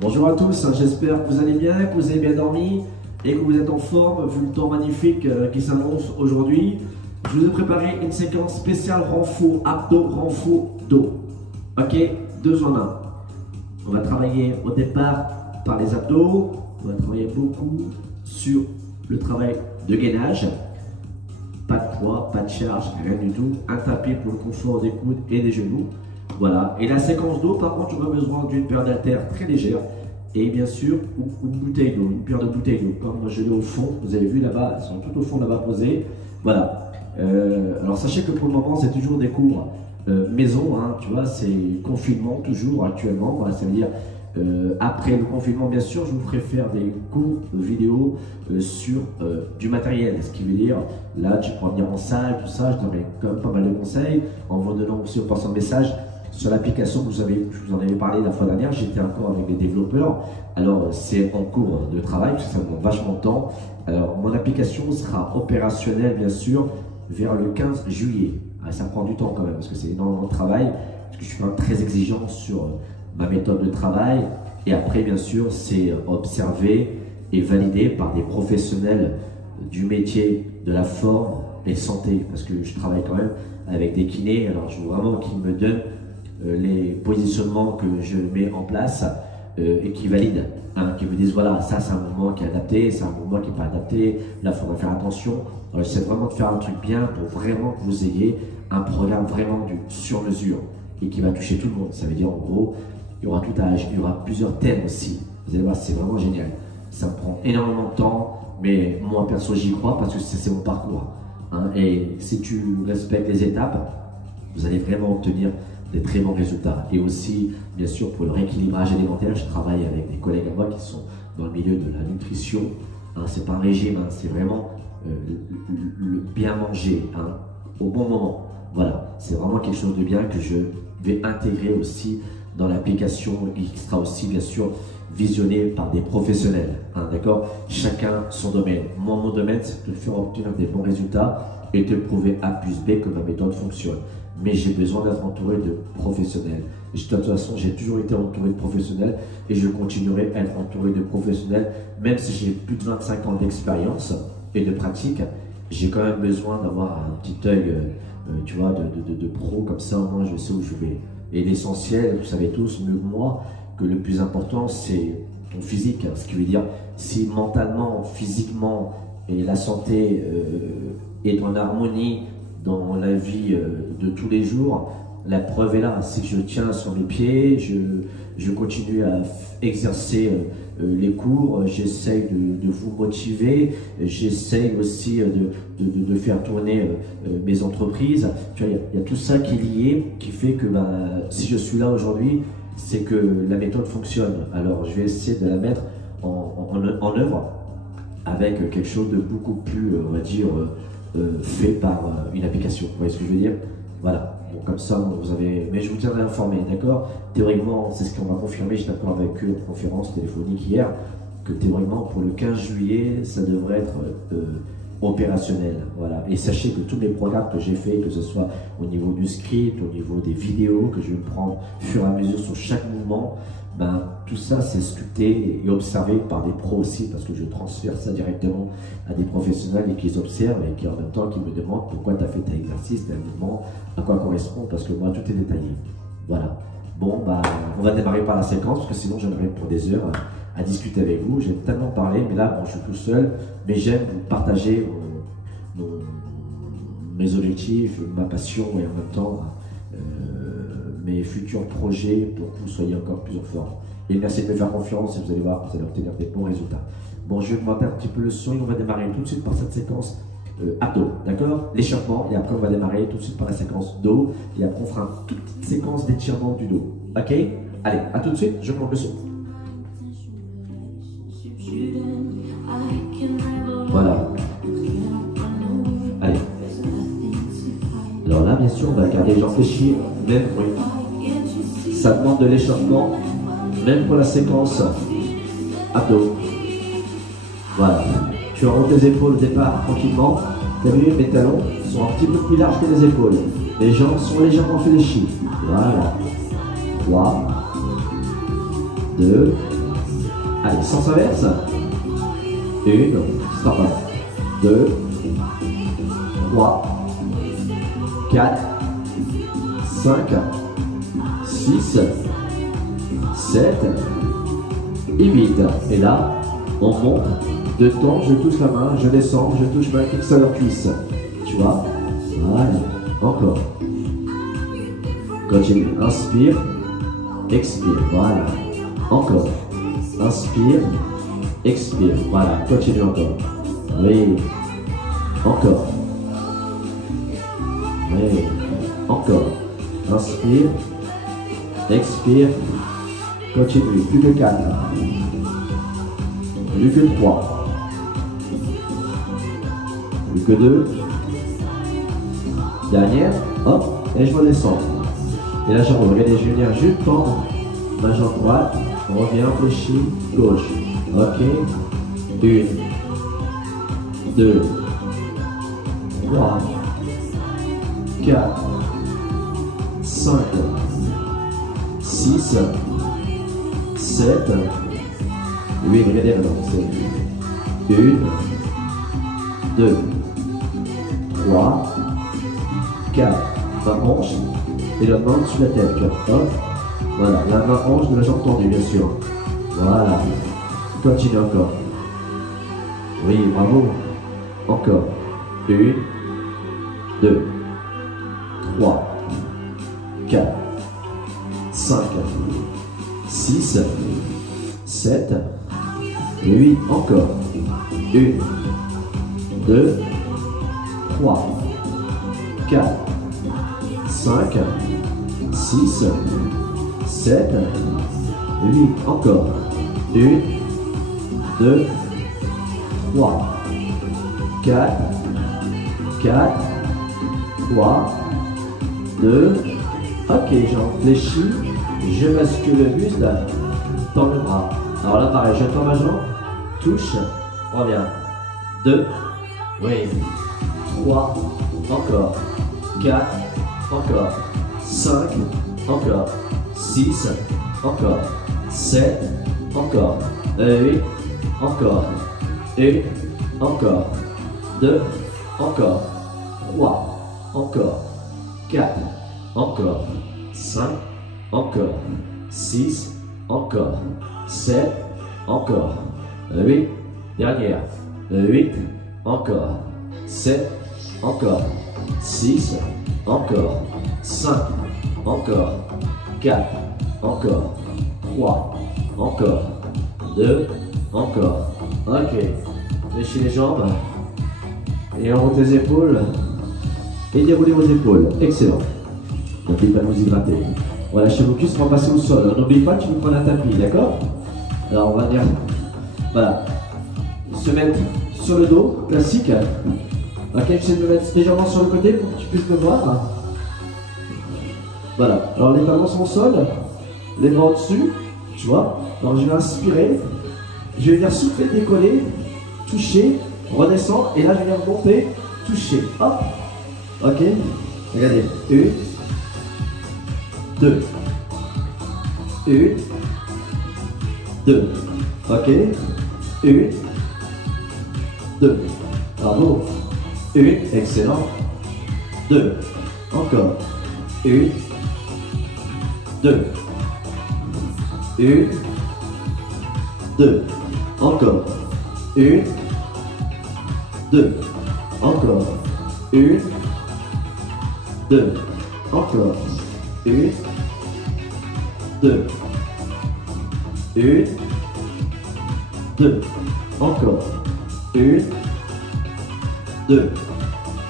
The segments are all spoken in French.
Bonjour à tous, j'espère que vous allez bien, que vous avez bien dormi et que vous êtes en forme vu le temps magnifique qui s'annonce aujourd'hui. Je vous ai préparé une séquence spéciale renfort abdos, renfort dos. Ok, 2 en 1. On va travailler au départ par les abdos, on va travailler beaucoup sur le travail de gainage. Pas de poids, pas de charge, rien du tout. Un tapis pour le confort des coudes et des genoux. Voilà. Et la séquence d'eau, par contre, j'aurai besoin d'une paire d'haltères très légère. Et bien sûr, une bouteille d'eau, une paire de bouteilles d'eau. Comme je l'ai au fond, vous avez vu là-bas, elles sont tout au fond là-bas posées. Voilà. Alors sachez que pour le moment, c'est toujours des cours maison. Hein, tu vois, c'est confinement toujours actuellement. Voilà, ça veut dire après le confinement, bien sûr, je vous ferai faire des cours vidéo sur du matériel. Ce qui veut dire, là, tu pourras venir en salle, tout ça. Je donnerai quand même pas mal de conseils en vous donnant aussi au passant de message sur l'application que je vous en avais parlé la fois dernière. J'étais encore avec les développeurs. Alors, c'est en cours de travail, parce que ça demande vachement de temps. Alors, mon application sera opérationnelle, bien sûr, vers le 15 juillet. Ah, ça prend du temps quand même, parce que c'est énormément de travail, parce que je suis quand même très exigeant sur ma méthode de travail. Et après, bien sûr, c'est observé et validé par des professionnels du métier de la forme et santé, parce que je travaille quand même avec des kinés. Alors, je veux vraiment qu'ils me donnent les positionnements que je mets en place et qui valident, hein, qui me disent voilà, ça c'est un mouvement qui est adapté, c'est un mouvement qui n'est pas adapté, là il faudra faire attention. J'essaie vraiment de faire un truc bien pour vraiment que vous ayez un programme vraiment du sur mesure et qui va toucher tout le monde. Ça veut dire en gros, il y aura tout âge, il y aura plusieurs thèmes aussi. Vous allez voir, c'est vraiment génial. Ça me prend énormément de temps, mais moi perso j'y crois parce que c'est mon parcours. Hein, et si tu respectes les étapes, vous allez vraiment obtenir des très bons résultats. Et aussi, bien sûr, pour le rééquilibrage alimentaire, je travaille avec des collègues à moi qui sont dans le milieu de la nutrition. Hein, c'est pas un régime, hein, c'est vraiment le bien manger, hein, au bon moment. Voilà, c'est vraiment quelque chose de bien que je vais intégrer aussi dans l'application qui sera aussi, bien sûr, visionnée par des professionnels. Hein, d'accord? Chacun son domaine. Moi, mon domaine, c'est de faire obtenir des bons résultats et de prouver A plus B que ma méthode fonctionne. Mais j'ai besoin d'être entouré de professionnels. Et de toute façon, j'ai toujours été entouré de professionnels et je continuerai à être entouré de professionnels, même si j'ai plus de 25 ans d'expérience et de pratique. J'ai quand même besoin d'avoir un petit œil, tu vois, de pro, comme ça, au moins je sais où je vais. Et l'essentiel, vous savez tous, mieux que moi, que le plus important, c'est ton physique. Hein, ce qui veut dire, si mentalement, physiquement, et la santé est en harmonie dans la vie de tous les jours, la preuve est là. Si je tiens sur mes pieds, je continue à exercer les cours, j'essaye de vous motiver, j'essaye aussi de faire tourner mes entreprises. Tu vois, il y a tout ça qui est lié, qui fait que si je suis là aujourd'hui, c'est que la méthode fonctionne. Alors je vais essayer de la mettre en œuvre avec quelque chose de beaucoup plus, on va dire, fait par une application. Vous voyez ce que je veux dire? Voilà. Bon, comme ça, vous avez. Mais je vous tiendrai informé, d'accord? Théoriquement, c'est ce qu'on va confirmer. J'étais d'accord avec eux en conférence téléphonique hier, que théoriquement, pour le 15 juillet, ça devrait être opérationnel. Voilà. Et sachez que tous les programmes que j'ai fait, que ce soit au niveau du script, au niveau des vidéos, que je vais me prendre au fur et à mesure sur chaque mouvement, tout ça c'est sculpté et observé par des pros aussi, parce que je transfère ça directement à des professionnels et qu'ils observent et qui en même temps qui me demandent pourquoi tu as fait tel exercice, tel mouvement, à quoi correspond, parce que moi tout est détaillé. Voilà. Bon, on va démarrer par la séquence, parce que sinon j'aimerais pour des heures à discuter avec vous. J'aime tellement parler, mais là, bon, je suis tout seul, mais j'aime vous partager mes objectifs, ma passion et en même temps mes futurs projets pour que vous soyez encore plus en forme. Et merci de me faire confiance et vous allez voir, vous allez obtenir des bons résultats. Bon, je vais augmenter un petit peu le son et on va démarrer tout de suite par cette séquence abdos, d'accord? L'échauffement, et après on va démarrer tout de suite par la séquence dos et après on fera une toute petite séquence d'étirement du dos. Ok? Allez, à tout de suite, je monte le son. Voilà. Allez. Alors là, bien sûr, on va garder les jambes fléchies, même bruit. Ça demande de l'échauffement, même pour la séquence abdos. Voilà. Tu remontes les épaules au départ tranquillement. Tu as vu, mes talons sont un petit peu plus larges que les épaules. Les jambes sont légèrement fléchies. Voilà. 3, 2, Allez, sens inverse. 1, stop. 2, 3, 4, 5, 6, 7 et 8. Et là, on monte. De temps, je touche la main, je descends, je touche ma kick sur leur cuisse. Tu vois? Voilà. Encore. Continue. Inspire. Expire. Voilà. Encore. Inspire. Expire. Voilà. Continue encore. Oui. Encore. Oui. Encore. Inspire. Expire. Continue. Plus que 4. Plus que 3. Plus que 2. Dernière. Hop. Et je redescends. Et là, je regardez, je viens juste tendre ma jambe droite. On revient, fléchit, gauche. Ok. 1, 2, 3, 4, 5, 6, 7, 8. Regardez maintenant. 1, 2, 3, 4. Main hanche. Et la main sur la tête. Hop. Voilà. La main hanche de la jambe tendue, bien sûr. Voilà. Continue encore. Oui, bravo. Encore. 1, 2, 3, 4, 5, 6, 7, 8. Encore. 1, 2, 3, 4, 5, 6, 7, 8. Encore. 1, 2, 3, 4, 3, 2. Ok, j'en fléchis. Je bascule le buste dans le bras. Alors là, pareil, je tends ma jambe, touche, reviens. 2, oui. 3, encore. 4, encore. 5, encore. 6, encore. 7, encore. 8, encore. 1, encore. 2, encore. 3, encore. 4, encore. 5, encore. 6, encore. 7, encore. 8, dernière. 8, encore. 7, encore. 6, encore. 5, encore. 4, encore. 3, encore. 2, encore. Ok. Fléchis les jambes. Et on monte les épaules. Et déroulez vos épaules. Excellent. N'oubliez pas de vous hydrater. On va lâcher vos cuisses, on va passer au sol. N'oubliez pas que tu nous prends un tapis, d'accord? Alors on va dire, voilà, se mettre sur le dos, classique. Ok, j'essaie de me mettre légèrement sur le côté pour que tu puisses me voir. Voilà, alors les talons sont au sol, les bras au-dessus, tu vois. Alors je vais inspirer, je vais venir souffler, décoller, toucher, redescendre, et là je viens monter, toucher, hop. Ok, regardez, 1, 2, 1, 2, ok, 1, 2, bravo, 1, excellent, 2, encore, 1, 2, 1, 2, encore, 1, 2, encore, 1, 2, encore, 1, 2, 1, 2, encore, 1, 2,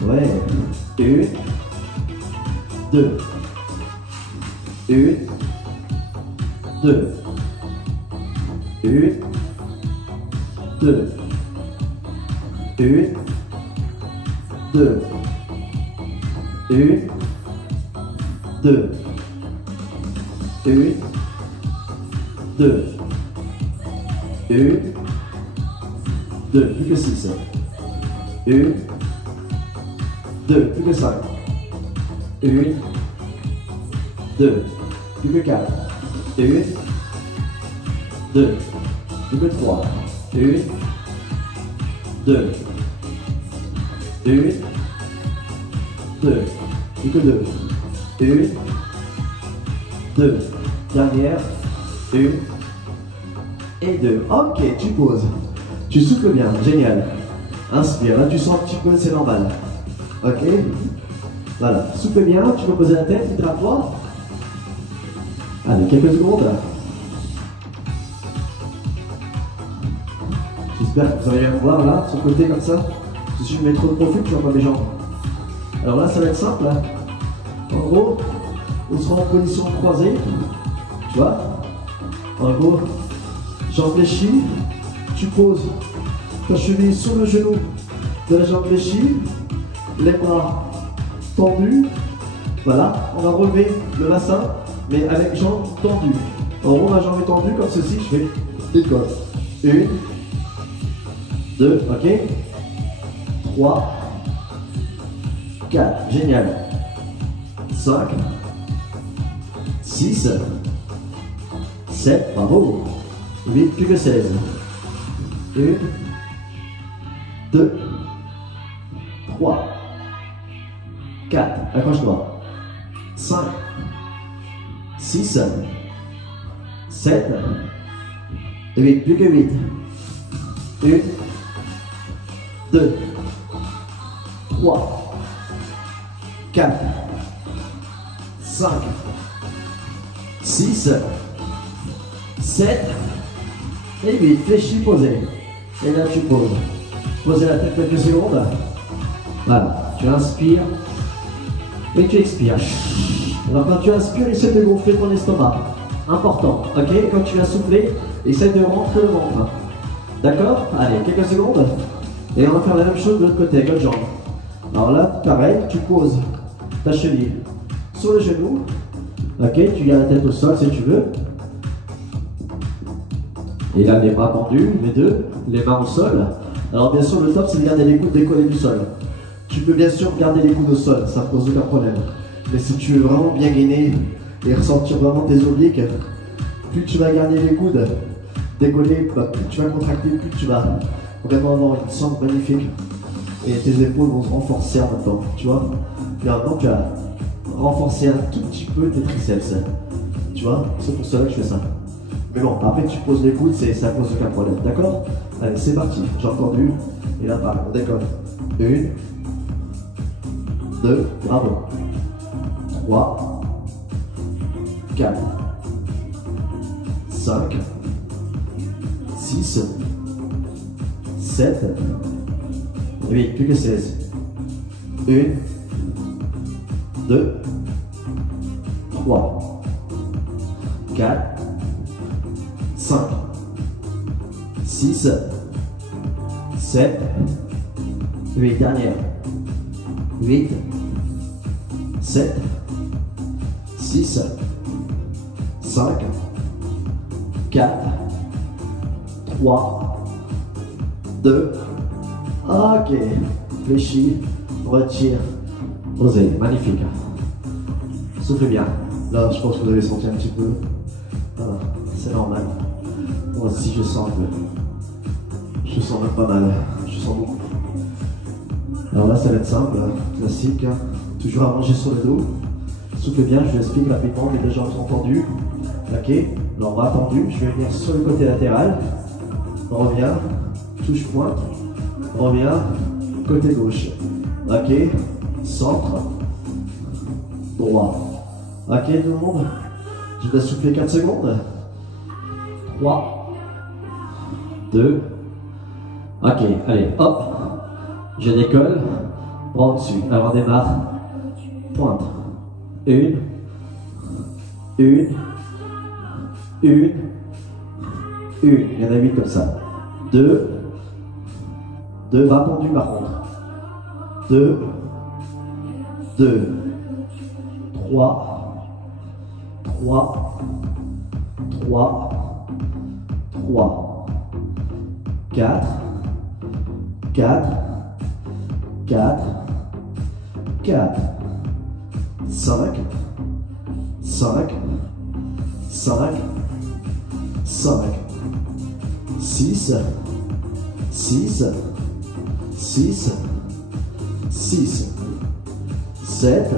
ouais, 1, 2, 1, 2, 1, 2, 1, 2, 1, 2, 1, 2, 1, 2, plus que 6, 1, 2, plus que 5, 1, 2, plus que 4, 1, 2, plus que 3. 1, 2. 1, 2. Plus que 2. 1, 2. Dernière. 1 et 2. Ok, tu poses. Tu souffles bien, génial. Inspire, là tu sens un petit peu, c'est normal. Ok. Voilà, souffle bien, tu peux poser la tête, hydrate-toi. Allez, quelques secondes. J'espère que vous allez bien me voir là, sur le côté comme ça. Si je mets trop de profil, tu vois pas mes jambes. Alors là, ça va être simple. Là. En gros, on sera en position croisée. Tu vois. En gros, jambe fléchie. Tu poses ta cheville sur le genou de la jambe fléchie. Les bras tendus. Voilà, on va relever le bassin, mais avec jambes tendues. En gros, la jambe est tendue comme ceci. Je fais des côtes. 1, 2, ok. 3, 4, génial. 5, 6, 7, bravo. 8, plus que 16. 1, 2, 3, 4, accroche-toi. 5, 6, 7, 8, plus que 8. 1, 2, 3, 4, 5, 6, 7 et 8. Fléchis, posé. Et là, tu poses. Posez la tête quelques secondes. Voilà. Tu inspires et tu expires. Alors, quand tu inspires, essaie de gonfler ton estomac. Important. Ok. Quand tu vas souffler, essaie de rentrer le ventre. D'accord? Allez, quelques secondes. Et on va faire la même chose de l'autre côté, avec l'autre jambe. Alors là, pareil, tu poses ta cheville sur le genou. Ok, tu gardes la tête au sol si tu veux. Et là, les bras tendus, les deux, les mains au sol. Alors bien sûr, le top, c'est de garder les coudes décollés du sol. Tu peux bien sûr garder les coudes au sol, ça ne pose aucun problème. Mais si tu veux vraiment bien gainer et ressentir vraiment tes obliques, plus tu vas garder les coudes décollés, plus tu vas contracter, plus tu vas vraiment avoir une sangle magnifique. Et tes épaules vont se renforcer en même temps, tu vois. Et en même temps, tu vas renforcer un tout petit peu tes triceps. Tu vois, c'est pour cela que je fais ça. Mais bon, après tu poses les coudes, ça pose aucun problème, d'accord? Allez, c'est parti, j'ai entendu. Et là, pareil, on décolle. 1, 2, bravo. 3, 4, 5, 6, 7, 8, plus que 16. 1, 2, 3, 4, 5, 6, 7, 8, dernière. 8, 7, 6, 5, 4, 3, 2, ok, fléchis, retire, posez, magnifique. Soufflez bien. Là, je pense que vous avez senti un petit peu. Voilà, c'est normal. Moi aussi, je sens un peu. Je sens même pas mal. Je sens beaucoup. Alors là, ça va être simple, classique. Toujours allongé sur le dos. Soufflez bien, je vous explique rapidement. Les deux jambes sont tendues. Ok, alors bras tendu. Je vais venir sur le côté latéral. Reviens, touche pointe. Reviens, côté gauche. Ok, centre, droit. Ok, tout le monde? Je vais souffler 4 secondes. 3, 2, ok, allez, hop. Je décolle, prends dessus. Alors on démarre. Pointe. 1, 1, 1, 1. Il y en a 8 comme ça. 2, 2, bras tendus par contre. 2, 2, 3, 3, 3, 3, 4, 4, 4, 4, 5, 5, 5, 5, 6, 6, 6, 6, 7,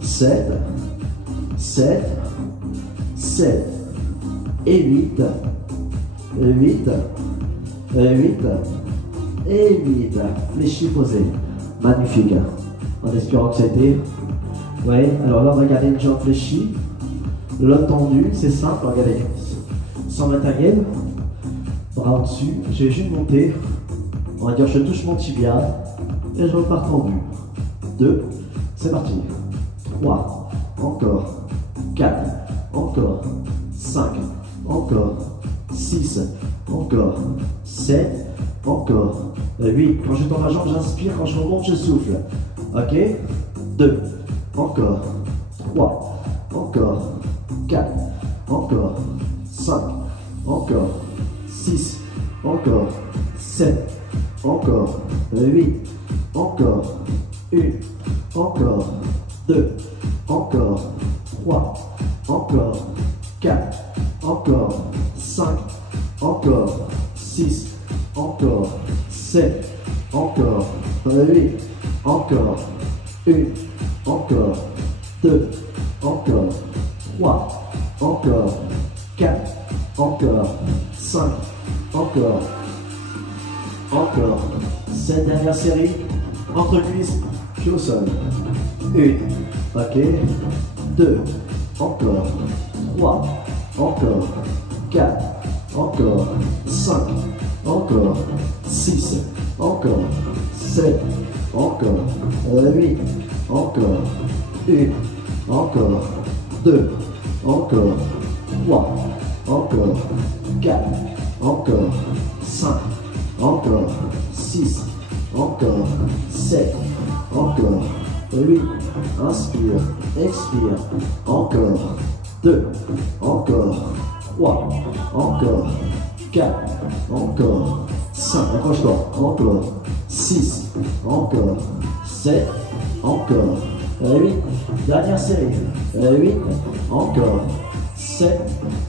7, 7, 7, et 8, 8, 8, et 8. Fléchi posé. Magnifique. En espérant que c'était. Oui, alors là on va garder une jambe fléchie. L'autre tendu, c'est simple, regardez. 121e, bras au-dessus, je vais juste monter. On va dire je touche mon tibia et je repars tendu. 2, c'est parti. 3, encore. 4, encore. 5, encore. 6, encore. 7, encore. 8, quand je tends ma jambe, j'inspire, quand je remonte, je souffle. Ok. 2, encore. 3, encore. 4, encore. 5, encore. 6, encore. 7, encore. 8, encore. 1, encore. 2, encore. 3, encore. 4, encore. 5, encore. 6, encore. 7, encore. 8, encore. 1, encore. 2, encore. 3, encore. 4, encore. 5, encore. Encore. Cette dernière série, entre cuisses, puis au sol. 1, ok. 2, encore. 3, encore. 4, encore. 5, encore. 6, encore. 7, encore. 8, encore. 1, encore. 2, encore. 3, encore. 4, encore. 5, encore. 6, encore. 7, encore. 8, inspire, expire. Encore. 2, encore. 3, encore. 4, encore. 5, accroche-toi, encore. 6, encore. 7, encore. 8, dernière série. 8, encore. 7,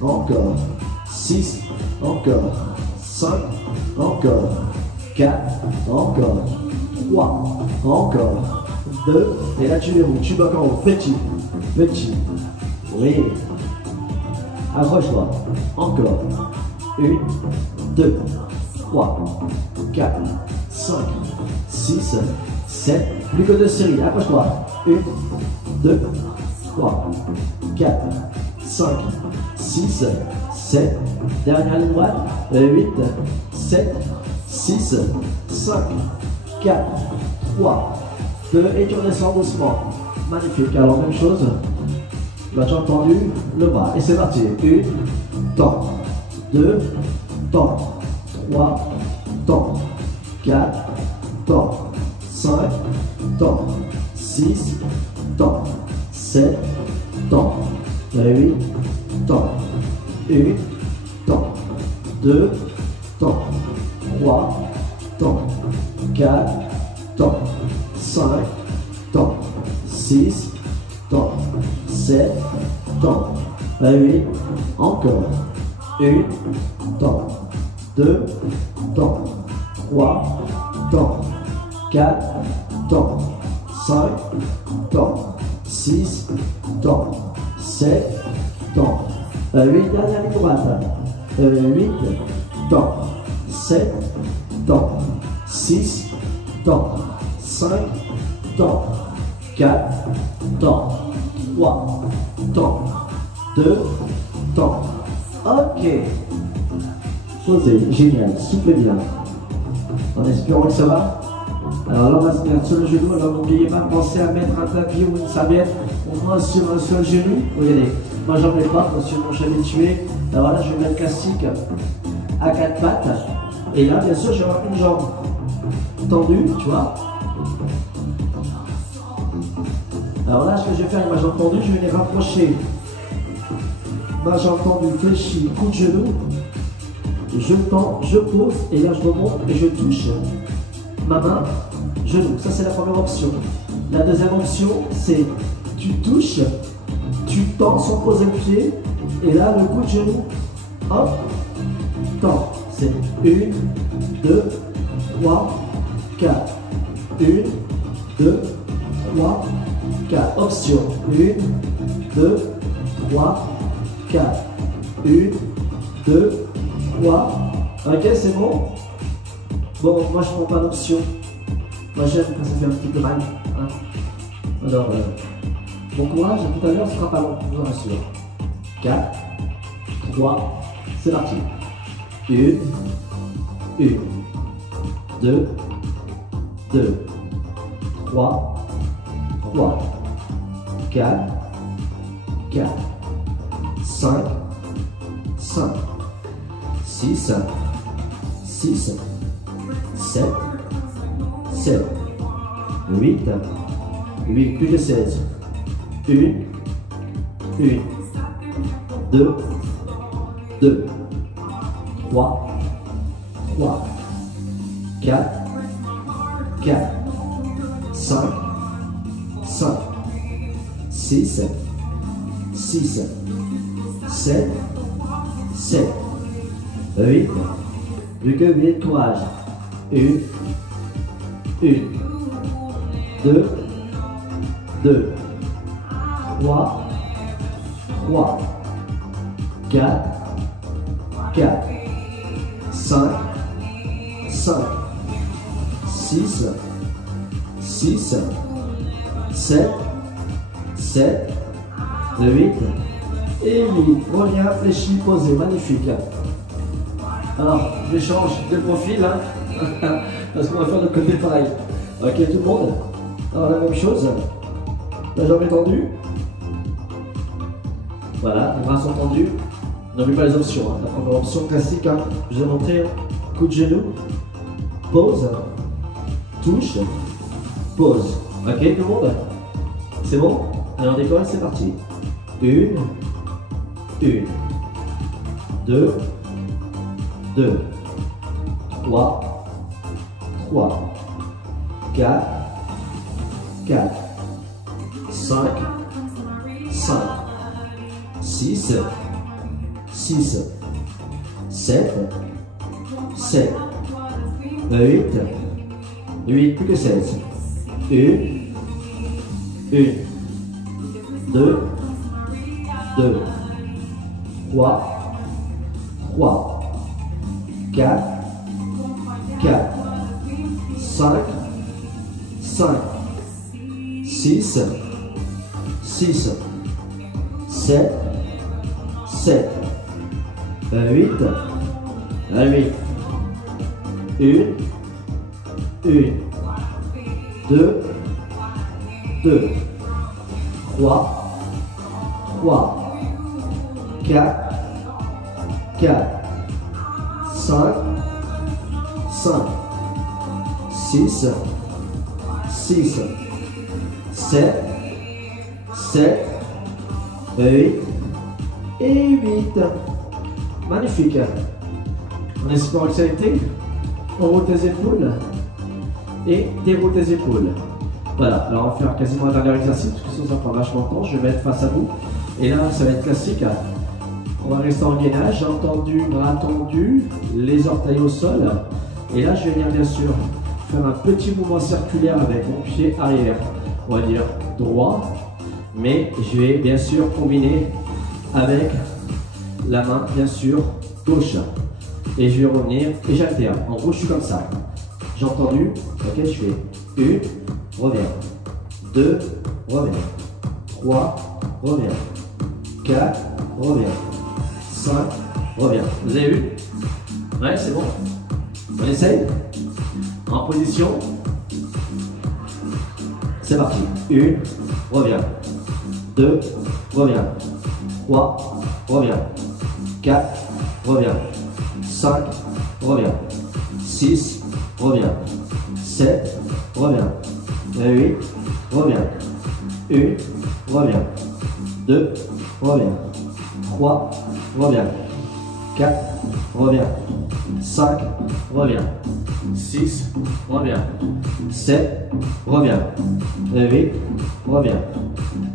encore. 6, encore. 5, encore. 4, encore. 3, encore. 2, et là tu verrouilles, tu bloques en haut. Petit, petit. Oui. Accroche-toi. Encore. 1, 2, 3, 4, 5, 6, 7. Plus que 2 séries. Accroche-toi. 1, 2, 3, 4, 5, 6, 7. Dernière ligne droite. 8, 7, 6, 5, 4, 3, 2. Et tu redescends doucement. Magnifique. Alors, même chose. La jambe tendue, le bras. Et c'est parti. 1, temps. 2, temps. 3, temps. 4, temps. 5, temps. 6, temps. 7, temps. 8, temps. 1, temps. 2, temps. 3, temps. 4, temps. 5, temps. 6, temps. 7, temps. 8, encore. 1, temps. 2, temps. 3, temps. 4, temps. 5, temps. 6, temps. 7, temps. 8, dernière ligne droite. 8, temps. 7, temps. 6, temps. 5, temps. 4, temps. 3, temps. 2, temps. Ok. Posez, génial, soufflez bien. En espérant que ça va. Alors là, on va se mettre sur le genou. Alors n'oubliez pas, pensez à mettre un tapis ou une serviette au moins sur un seul genou. Regardez, moi j'en mets pas, parce que mon chat habitué. Alors là, je vais mettre classique à 4 pattes. Et là, bien sûr, je vais avoir une jambe tendue, tu vois. Alors là, ce que je vais faire avec ma jambe tendue, je vais les rapprocher. Ma jambe tendue, fléchie, coup de genou. Je tends, je pose, et là je remonte et je touche ma main, genou. Ça c'est la première option. La deuxième option, c'est tu touches, tu tends sans poser le pied, et là le coup de genou, hop, tends. C'est 1, 2, 3, 4. 1, 2, 3, 4. Option. 1, 2, 3, 4. 1, 2, 3. Ok, c'est bon? Bon, moi je prends pas l'option. Moi j'aime quand ça fait un petit peu mal. Hein? Alors, bon courage, à tout à l'heure, ce sera pas long, je vous en rassure. 4, 3, c'est parti. 1, 2, 3, 4, 5, 6, 7, 8, plus que 16. 1, 2, 3, 4, 5, 6, 7, 8, plus que 8, courage. 1, 2, 3, 4, 5, 6, 7, 8 et 8. Reviens, fléchi, posé, magnifique. Alors, je change de profil, hein, parce qu'on va faire le côté pareil. Ok, tout le monde. Alors, la même chose. La jambe est tendue. Voilà, les bras sont tendus. N'oublie pas les options. Hein. La première option classique, hein. Je vous ai montré, coup de genou, pause, touche, pause. Ok, tout le monde? C'est bon? Alors, on décolle, c'est parti. 1, 2, 3, 4, 5, 6, 7, 8, plus que 16. 1, 2, 3, 4, 5, 6, 7, 8, 2, 3, 4, 5, 6, 7, 8 et 8. Magnifique. On espère que ça a été. On roule tes épaules et déroule tes épaules. Voilà, alors on va faire quasiment un dernier exercice parce que sinon ça prend vachement de temps. Je vais mettre face à vous et là ça va être classique. On va rester en gainage, jambes tendues, bras tendus, les orteils au sol. Et là je vais venir bien sûr faire un petit mouvement circulaire avec mon pied arrière. On va dire droit, mais je vais bien sûr combiner avec la main bien sûr gauche. Et je vais revenir et j'alterne. En gros je suis comme ça. Jambes tendues, ok, je fais 1, reviens, 2, reviens, 3, reviens, 4, reviens, 5, reviens. Vous avez vu? Ouais, c'est bon. On essaye. En position. C'est parti. 1, reviens, 2, reviens, 3, reviens, 4, reviens, 5, reviens, 6, reviens, 7, reviens, 8, reviens, 1, reviens, 2, reviens, 3, reviens, 4, reviens. 5, reviens. 6, reviens. 7, reviens. 8, reviens.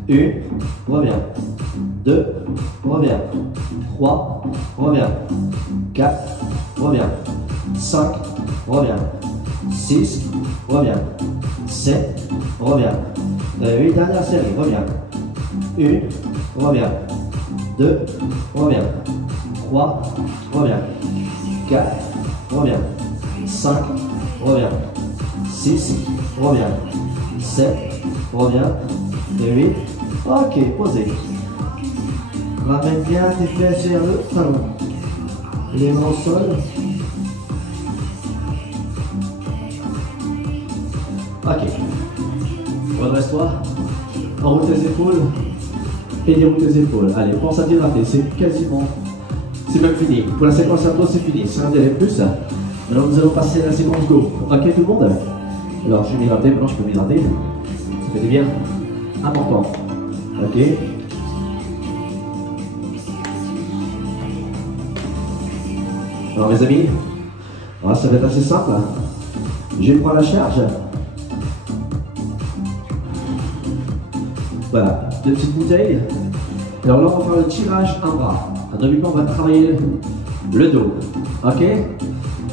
1, reviens. 2, reviens. 3, reviens. 4, reviens. 5, reviens. 6, reviens. 7, reviens. 8, dernière série, reviens. 1, reviens. 2, reviens. 3, reviens. 4, reviens. 5, reviens. 6, reviens. 7, reviens. 8, ok, posez. Ramène bien tes fesses vers le talon. Les mains au sol. Ok. Redresse-toi. Enroule tes épaules. Et déroule tes épaules. Allez, pense à t'hydrater. C'est quasiment. C'est même fini. Pour la séquence abdos, c'est fini. C'est un délai plus. Maintenant, nous allons passer à la séquence go. Ok, tout le monde? Alors, je vais m'hydrater. Maintenant, je peux m'hydrater. Ça fait du bien. Important. Ok. Alors, mes amis, ça va être assez simple. Je prends la charge. Voilà, deux petites bouteilles. Alors là, on va faire le tirage un bras. Normalement, on va travailler le dos. Ok?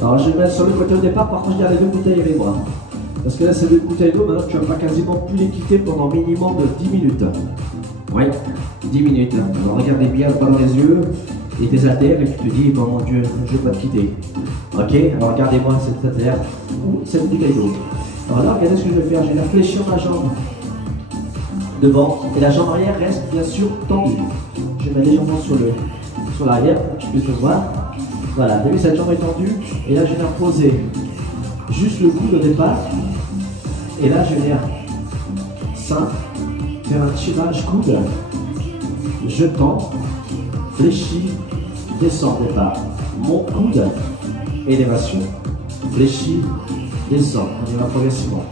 Alors, je vais mettre sur le côté au départ. Par contre, je garde les deux bouteilles avec moi. Parce que là, ces deux bouteilles d'eau, maintenant, tu vas pas quasiment plus les quitter pendant minimum de 10 minutes. Oui, 10 minutes. Alors, regardez bien pas dans les yeux et tes haltères et tu te dis, bon mon Dieu, je vais pas te quitter. Ok? Alors, regardez-moi cette haltère ou cette bouteille d'eau. Alors là, regardez ce que je vais faire. Je vais la fléchir ma jambe devant et la jambe arrière reste bien sûr tendue. Je vais mettre légèrement sur l'arrière pour que tu puisses me voir. Voilà, vous avez vu, cette jambe est tendue et là je vais la poser juste le coude au départ et là je vais venir simple, faire un tirage coude, je tends, fléchis, descends au départ, mon coude, élévation, fléchis, descends, on y va progressivement.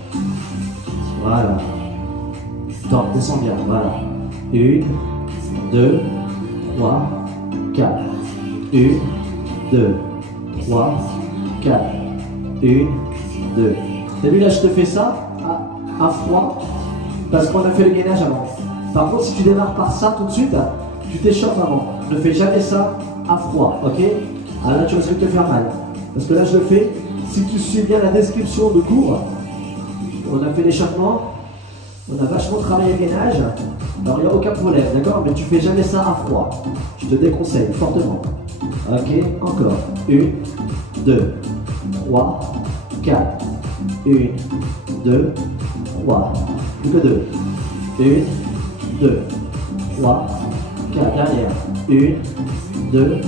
Voilà. Tends, descends bien, voilà. 1, 2, 3, 4. 1, 2, 3, 4. 1, 2. T'as vu là, je te fais ça à froid parce qu'on a fait le gainage avant. Par contre, si tu démarres par ça tout de suite, tu t'échauffes avant. Ne fais jamais ça à froid, ok? Alors là, tu risques de te faire mal. Parce que là, je le fais. Si tu suis bien la description de cours, on a fait l'échauffement. On a vachement travaillé le gainage, alors il n'y a aucun problème, d'accord? Mais tu fais jamais ça à froid. Je te déconseille fortement. Ok, encore. 1, 2, 3, 4. 1, 2, 3. Plus que 2. 1, 2, 3, 4. Derrière. 1, 2,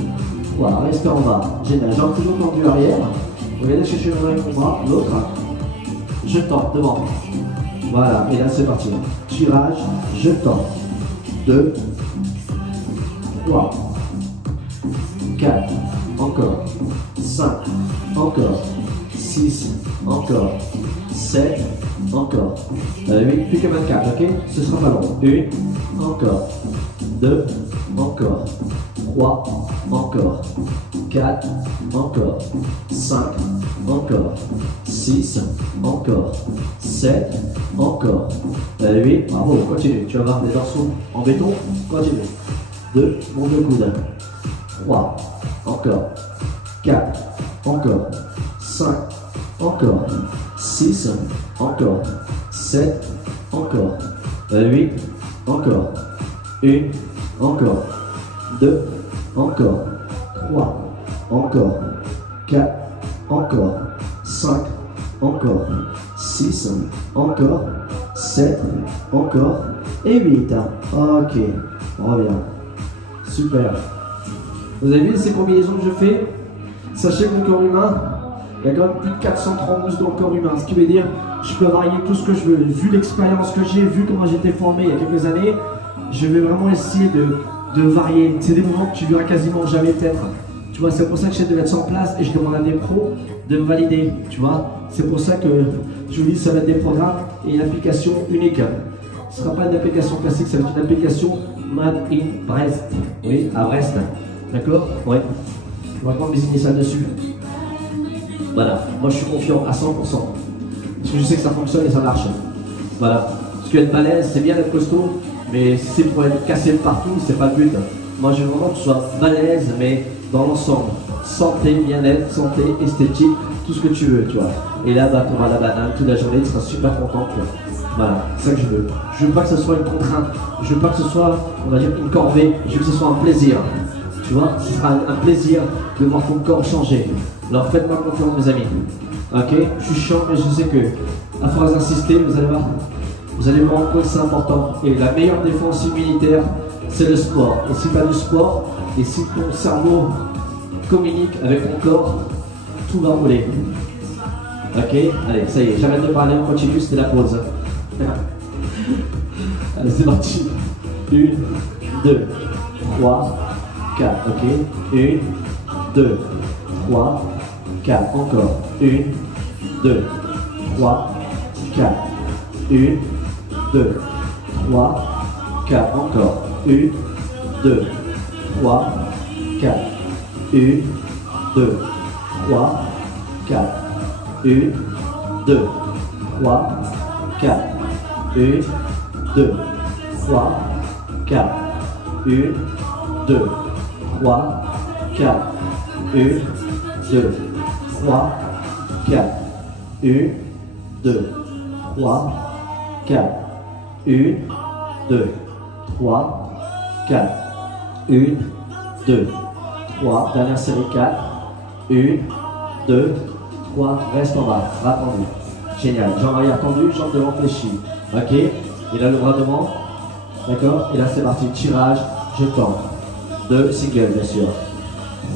3. Reste en bas. Génial. Jambe toujours tendue arrière. Regardez ce que je fais avec mon bras. L'autre. Je tends devant. Voilà, et là c'est parti. Tirage, je tends. 2, 3, 4, encore. 5, encore. 6, encore. 7, encore. 8, plus que 24, ok? Ce sera pas long. 1, encore. 2, encore. 3, encore. 4, encore. 5, encore. 6, encore. 7, encore. 8, bravo, continue. Tu vas avoir des dorsaux en béton. Continue. 2, monte le coude. 3, encore. 4, encore. 5, encore. 6, encore. 7, encore. 8, encore. 1, encore. 2, encore. 3, encore. 4, encore. 5, encore. 6, encore. 7, encore. Et 8. Ok, reviens. Super. Vous avez vu ces combinaisons que je fais? Sachez que le corps humain, il y a quand même plus de 430 muscles dans le corps humain. Ce qui veut dire, je peux varier tout ce que je veux. Vu l'expérience que j'ai, vu comment j'étais formé il y a quelques années, je vais vraiment essayer de varier. C'est des moments que tu verras quasiment jamais peut-être. Tu vois, c'est pour ça que j'essaie de mettre ça en place et je demande à des pros de me valider. Tu vois, c'est pour ça que je vous dis ça va être des programmes et une application unique. Ce ne sera pas une application classique, ça va être une application Made in Brest. Oui, à Brest. D'accord? Ouais. On va prendre mes initiales dessus. Voilà, moi je suis confiant à 100%. Parce que je sais que ça fonctionne et ça marche. Voilà. Parce qu'être balèze, c'est bien d'être costaud, mais si c'est pour être cassé partout, c'est pas le but. Moi je veux vraiment que tu sois balèze, mais dans l'ensemble. Santé, bien-être, santé, esthétique, tout ce que tu veux, tu vois. Et là, bah, tu auras la banane toute la journée, tu seras super content, tu vois. Voilà, c'est ça que je veux. Je veux pas que ce soit une contrainte. Je veux pas que ce soit, on va dire, une corvée. Je veux que ce soit un plaisir. Tu vois, ce sera un plaisir de voir ton corps changer. Alors faites-moi confiance, mes amis. Ok, je suis chiant, mais je sais que, à force d'insister, vous allez voir, vous allez me rendre compte que c'est important. Et la meilleure défense immunitaire, c'est le sport. Et si tu as du sport, et si ton cerveau communique avec ton corps, tout va rouler. Ok, allez, ça y est, j'arrête de parler, on continue, c'était la pause. Allez, c'est parti. 1, 2, 3, 4, ok. 1, 2, 3, 4, encore. 1, 2, 3, 4. 1, 2, 3, 4, encore. 1, 2, 3, 4. 1, 2, 3, 4. 1, 2, 3, 4. 1, 2, 3, 4. 1, 2, 3, 4. 1, 2, 3, 4. 1, 2, 3, 4. 1, 2, 3, 4. 1, 2, 3. Dernière série 4. 1, 2, 3. Reste en bas. Bras tendu. Génial. Jambe arrière tendue, jambe devant fléchie. Ok. Et là le bras devant. D'accord. Et là c'est parti. Tirage. Je tends. 2 singles bien sûr.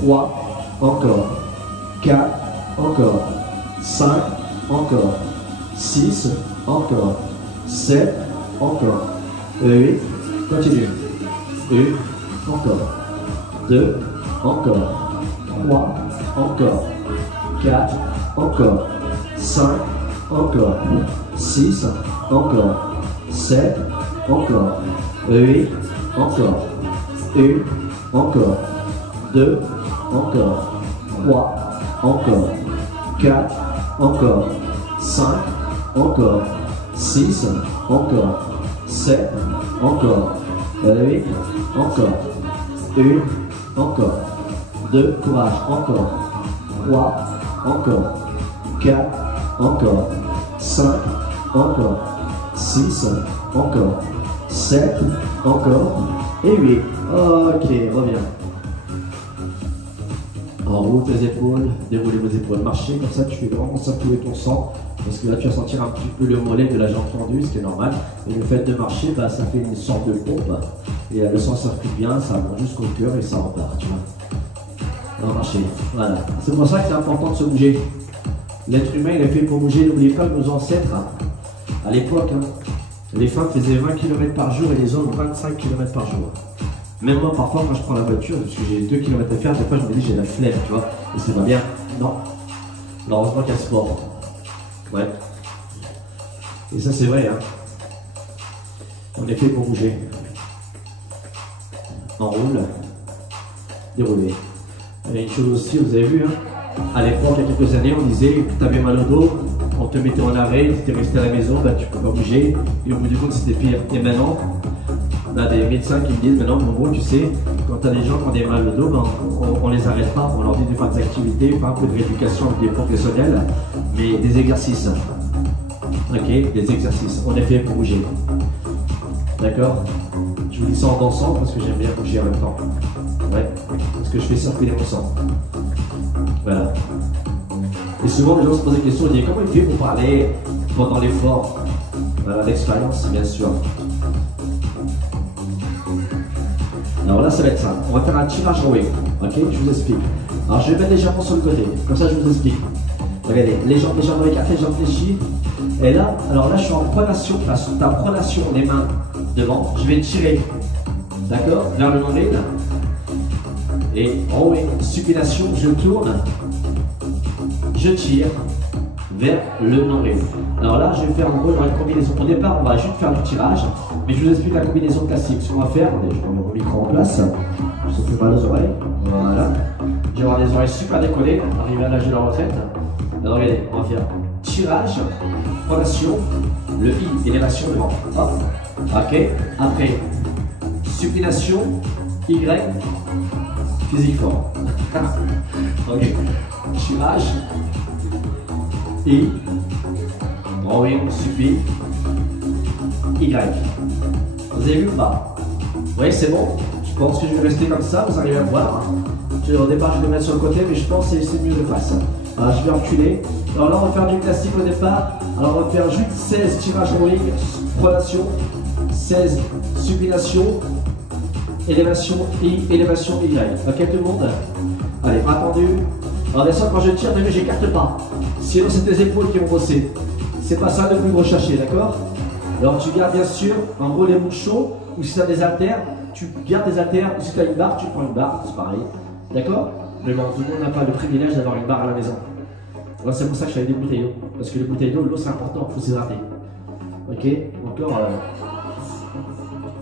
3. Encore. 4. Encore. 5. Encore. 6. Encore. 7. Encore. 8. Continue. 1. Encore. 2. Encore. 3. Encore. 4. Encore. 5. Encore. 6. Encore. 7. Encore. 8. Encore. 1. Encore. 2. Encore. 3. Encore. 4. Encore. 5. Encore. 6. Encore. 7. Encore. 8. Encore. 1. Encore. 2. Courage. Encore. 3. Encore. 4. Encore. 5. Encore. 6. Encore. 7. Encore. Et 8. Ok, reviens. Enroule tes épaules, déroulez vos épaules, marchez comme ça, tu fais vraiment circuler ton sang, parce que là tu vas sentir un petit peu le mollet de la jambe tendue, ce qui est normal. Et le fait de marcher, bah, ça fait une sorte de pompe, et le sang circule bien, ça monte jusqu'au cœur et ça repart, tu vois. On va marcher, voilà. C'est pour ça que c'est important de se bouger. L'être humain, il est fait pour bouger. N'oubliez pas que nos ancêtres, à l'époque, les femmes faisaient 20 km par jour et les hommes 25 km par jour. Même moi, parfois, quand je prends la voiture, parce que j'ai 2 km à faire, des fois, je me dis j'ai la flemme, tu vois, et c'est pas bien. Non. Alors, heureusement qu'il y a le sport. Ouais. Et ça, c'est vrai, hein. On est fait pour bouger. Enroule. Dérouler. Il y a une chose aussi, vous avez vu, hein. À l'époque, il y a quelques années, on disait que tu avais mal au dos, on te mettait en arrêt, tu étais resté à la maison, bah, tu ne peux pas bouger. Et au bout du compte, c'était pire. Et maintenant, on a des médecins qui me disent maintenant, en gros, tu sais, quand tu as des gens qui ont des mal au dos, ben, on les arrête pas, on leur dit de faire des activités, pas un peu de rééducation avec des professionnels, mais des exercices. Ok, des exercices. On est fait pour bouger. D'accord? Je vous dis ça en dansant parce que j'aime bien bouger en même temps. Ouais, parce que je fais circuler mon sang. Voilà. Et souvent, les gens se posent des questions, ils disent comment il fait pour parler pendant l'effort? Voilà, l'expérience, bien sûr. Alors là, ça va être ça. On va faire un tirage rowing. Ok, je vous explique. Alors, je vais mettre légèrement sur le côté. Comme ça, je vous explique. Regardez, les jambes écartées, les jambes fléchies. Et là, alors là, je suis en pronation. Là, ta pronation, les mains devant. Je vais tirer, d'accord, vers le nombril. Et rowing, supination, je tourne. Je tire vers le nombril. Alors là, je vais faire en gros une combinaison. Au départ, on va juste faire du tirage, mais je vous explique la combinaison classique. Ce qu'on va faire, je vais mettre mon micro en place, je ne fais pas les oreilles. Voilà. vais avoir des oreilles super décollées, arriver à l'âge de la retraite. Alors regardez, on va faire tirage, pronation, le I, élévation devant. Hop. Ok. Après, supination, Y, physique fort. Ok. Tirage, I, drawing, supi, Y. Vous avez vu ou pas? Oui, c'est bon. Je pense que je vais rester comme ça, vous arrivez à voir. Au départ, je vais le mettre sur le côté, mais je pense que c'est mieux de face. Alors, je vais reculer. Alors là, on va faire du classique au départ. Alors, on va faire juste 16 tirages rowing, pronation, 16 supination, élévation I, élévation Y. Ok, tout le monde? Allez, bras tendus. Alors, bien sûr, quand je tire, j'écarte pas. Sinon, c'est tes épaules qui vont bosser. C'est pas ça le plus recherché, d'accord? Alors, tu gardes bien sûr, en gros, les bouts chauds, ou si tu as des haltères, tu gardes des haltères, ou si tu as une barre, tu prends une barre, c'est pareil. D'accord? Mais bon, tout le monde n'a pas le privilège d'avoir une barre à la maison. Alors, c'est pour ça que je fais des bouteilles d'eau. Parce que les bouteilles d'eau, l'eau c'est important, il faut s'hydrater. Ok? Encore,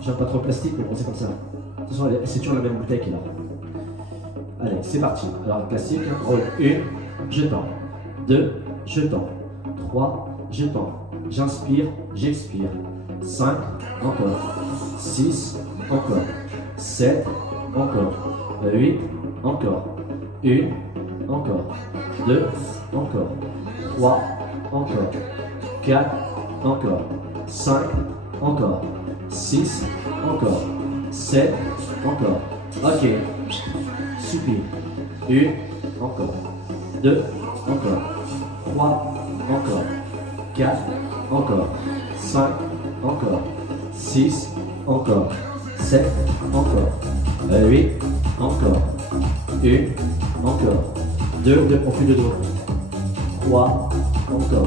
j'aime pas trop le plastique, mais bon, c'est comme ça. De toute façon, c'est toujours la même bouteille qui est là. Allez, c'est parti. Alors, classique, hein. 1, je tends. 2, je tends. 3, je tends. J'inspire, j'expire. 5, encore. 6, encore. 7, encore. 8, encore. 1, encore. 2, encore. 3, encore. 4, encore. 5, encore. 6, encore. 7, encore. Ok. Super. 1, encore. 2, encore. 3, encore. 4, encore. 5, encore. 6, encore. 7, encore. 8, encore. 1, encore. 2, de profil de dos. 3, encore.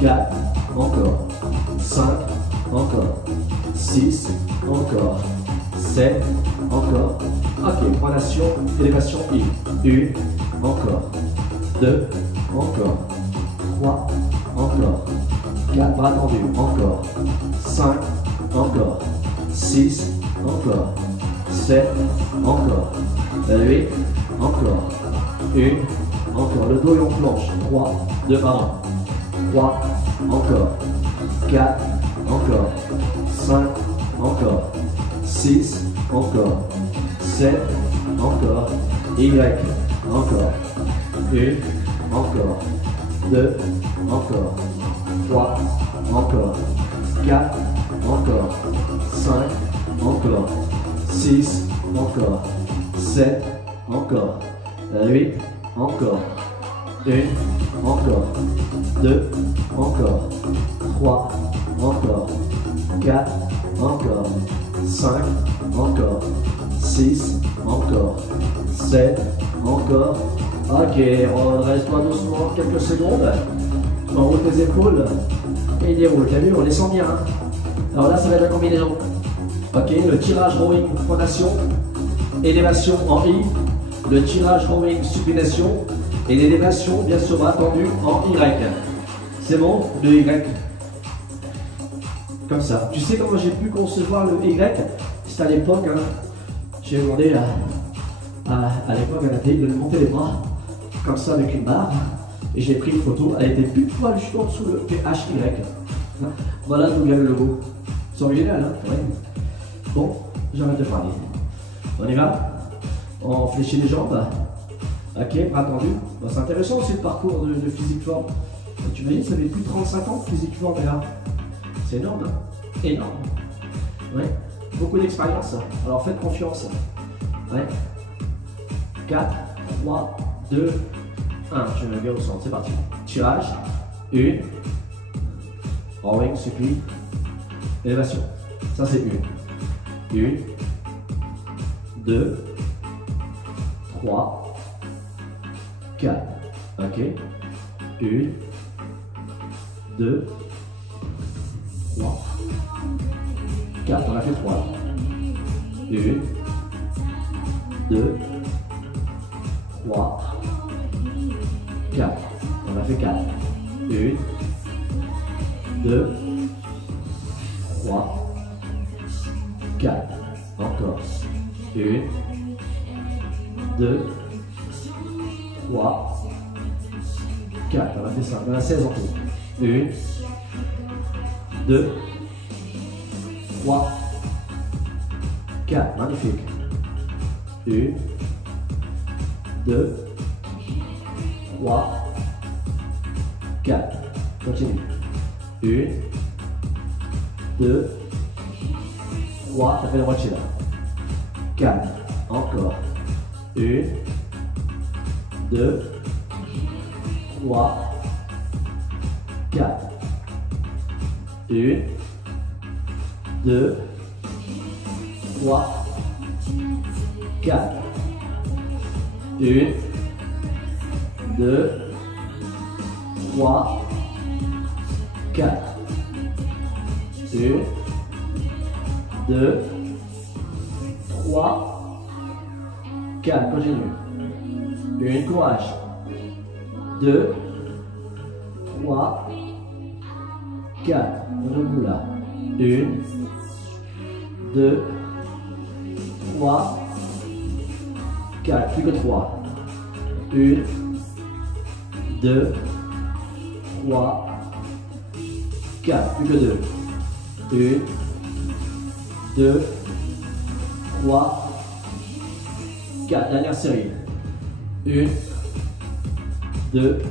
4, encore. 5, encore. 6, encore. 7, encore. Ok, pronation, élévation I. 1, encore. 2, encore. 3, encore. 4, bras tendus, encore. 5, encore. 6, encore. 7, encore. 8, encore. 1, encore. Le dos et on planche. 3, 2, 1. 3, encore. 4, encore. 5, encore. 6, encore. 7, encore. Y, encore. 1, encore. 2, encore. 3, encore. 4, encore. 5, encore. 6, encore. 7, encore. 8, encore. 1, encore. 2, encore. 3, encore. 4, encore. 5, encore. 6, encore. 7, encore. Ok, redresse-toi doucement quelques secondes. Enroule tes épaules et déroule. T'as vu, on les sent bien. Hein. Alors là, ça va être la combinaison. Ok, le tirage rowing pronation, élévation en I, le tirage rowing supination et l'élévation bien sûr attendue en Y. C'est bon, le Y. Comme ça. Tu sais comment j'ai pu concevoir le Y? C'était à l'époque, hein, j'ai demandé à l'époque à Nathalie de monter les bras comme ça avec une barre et j'ai pris une photo. Elle était plus poil juste en dessous le PHY. Voilà d'où vient le logo. C'est original, hein? Ouais. Bon, j'arrête de parler. On y va? On fléchit les jambes. Ok, bras tendus. Bon, c'est intéressant aussi le parcours de physique forme. Tu imagines, ça fait plus de 35 ans de physique forme là. C'est énorme, hein? Énorme. Ouais. Beaucoup d'expérience. Alors faites confiance. Ouais. 4, 3, 2, 1. Je me mets au centre. C'est parti. Tirage. 1. Rowing, supplie. Élévation. Ça c'est 1. 1. 2. 3. 4. Ok. 1. 2. 3. 4. On a fait 3. 1. 2. 3, 4. On a fait 4. 1, 2, 3, 4. Encore. 1, 2, 3, 4. On a fait ça. On a 16 en tout. 1, 2, 3, 4. Magnifique. 1, 2, 3, 4. Continue. 1, 2, 3. Ça fait la moitié là. 4. Encore. 1, 2, 3, 4. 1, 2, 3, 4. 1, 2, 3, 4. 1, 2, 3, 4. Continue. 1, courage. 2, 3, 4. On est au bout là. 1, 2, 3, 4. Plus que 3. 1, 2, 3, 4. Plus que 2. 1, 2, 3, 4. Dernière série. 1, 2,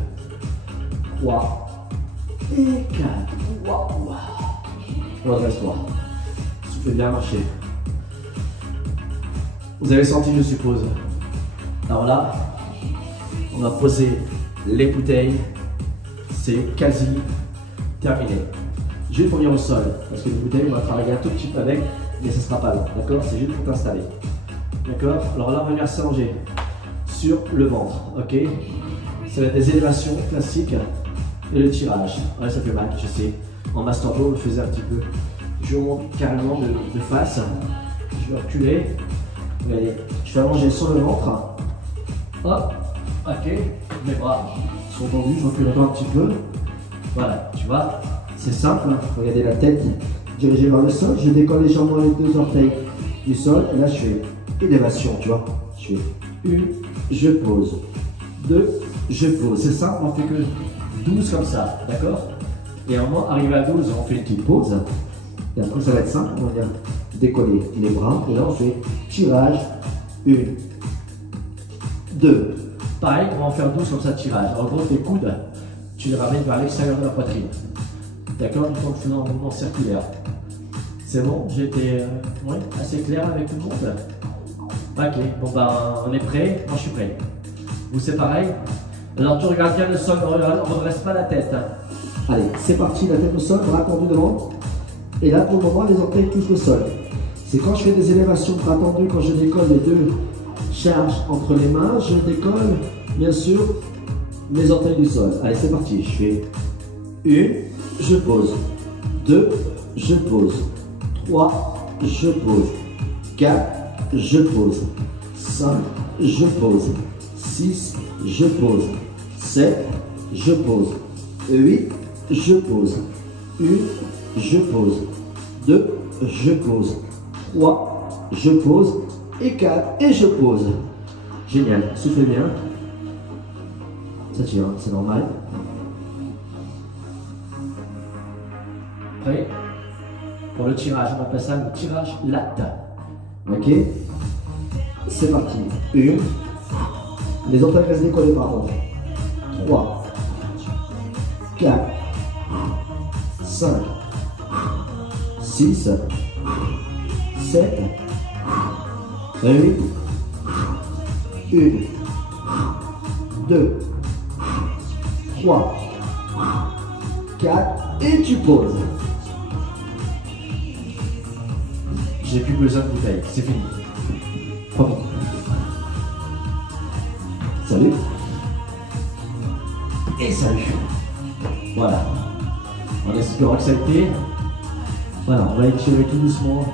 3 et 4. Waouh. Redresse-toi. Soufflez bien, marcher. Vous avez senti, je suppose. Alors là, on va poser les bouteilles. C'est quasi terminé. Juste pour venir au sol, parce que les bouteilles, on va travailler un tout petit peu avec, mais ce ne sera pas long. D'accord? C'est juste pour t'installer. D'accord? Alors là, on va venir s'allonger sur le ventre. Ok? Ça va être des élévations classiques et le tirage. Ouais, ça fait mal, je sais. En masturbo, on le faisait un petit peu. Je monte carrément de face. Je vais reculer. Allez, je vais allonger sur le ventre. Hop, ok. Mes bras sont tendus, je recule encore un petit peu. Voilà, tu vois, c'est simple. Regardez la tête dirigée vers le sol. Je décolle légèrement les deux orteils du sol. Et là, je fais élévation, tu vois. Je fais 1, je pose. 2, je pose. C'est simple, on fait que 12 comme ça, d'accord? Et à un moment, arrivé à 12, on fait une petite pause. Et après, ça va être simple, on va dire décoller les bras. Et là, on fait tirage. 1, 2. Pareil, on va en faire 12 comme ça, tirage. En gros, tes coudes, tu les ramènes vers l'extérieur de la poitrine. D'accord? Tout en faisant un mouvement circulaire. C'est bon? J'ai été assez clair avec tout le monde? Ok, bon ben, on est prêt. Moi, je suis prêt. Vous, c'est pareil? Alors, tu regardes bien le sol, on ne redresse pas la tête. Allez, c'est parti, la tête au sol, bras tendus devant. Et là, pour le moment, les orteils touchent le sol. C'est quand je fais des élévations, bras tendus, quand je décolle les deux charges entre les mains, je décolle, bien sûr, mes orteils du sol. Allez, c'est parti. Je fais 1, je pose. 2, je pose. 3, je pose. 4, je pose. 5, je pose. 6, je pose. 7, je pose. 8, je pose. 1, je pose. 2, je pose. 3, je pose. Et 4, et je pose. Génial, soufflez bien. Ça tire, c'est normal. Prêt? Pour le tirage, on appelle ça le tirage latte. Ok? C'est parti. 1. Les orteils restent décollés par contre. 3, 4, 5, 6, 7, 8, 1, 2, 3, 4, et tu poses. J'ai plus besoin de bouteille, c'est fini. Bravo. Salut. Et salut. Voilà. En espérant que ça a été. Voilà, on va étirer tout doucement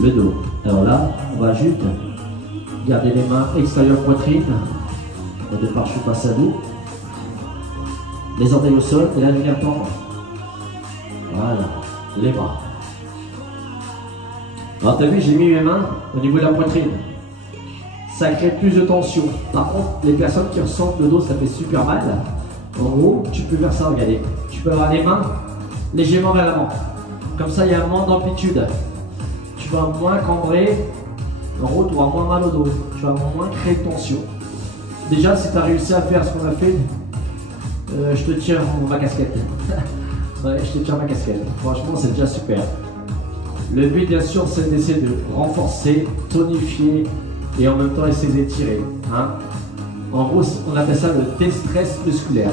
le dos. Alors là, on va juste garder les mains extérieures poitrine. Au départ, je suis passé à dos. Les orteils au sol, et là, je viens tendre. Voilà, les bras. Alors, t'as vu, j'ai mis mes mains au niveau de la poitrine. ça crée plus de tension. Par contre, les personnes qui ressentent le dos, ça fait super mal. En gros, tu peux faire ça, regardez. Tu peux avoir les mains légèrement vers l'avant. Comme ça, il y a moins d'amplitude. Tu vas moins cambrer. En gros, tu auras moins mal au dos. Tu vas moins créer de tension. Déjà, si tu as réussi à faire ce qu'on a fait, je te tire ma casquette. Ouais, je te tire ma casquette. Franchement, c'est déjà super. Le but, bien sûr, c'est d'essayer de renforcer, tonifier et en même temps essayer d'étirer. Hein. En gros, on appelle ça le déstress musculaire.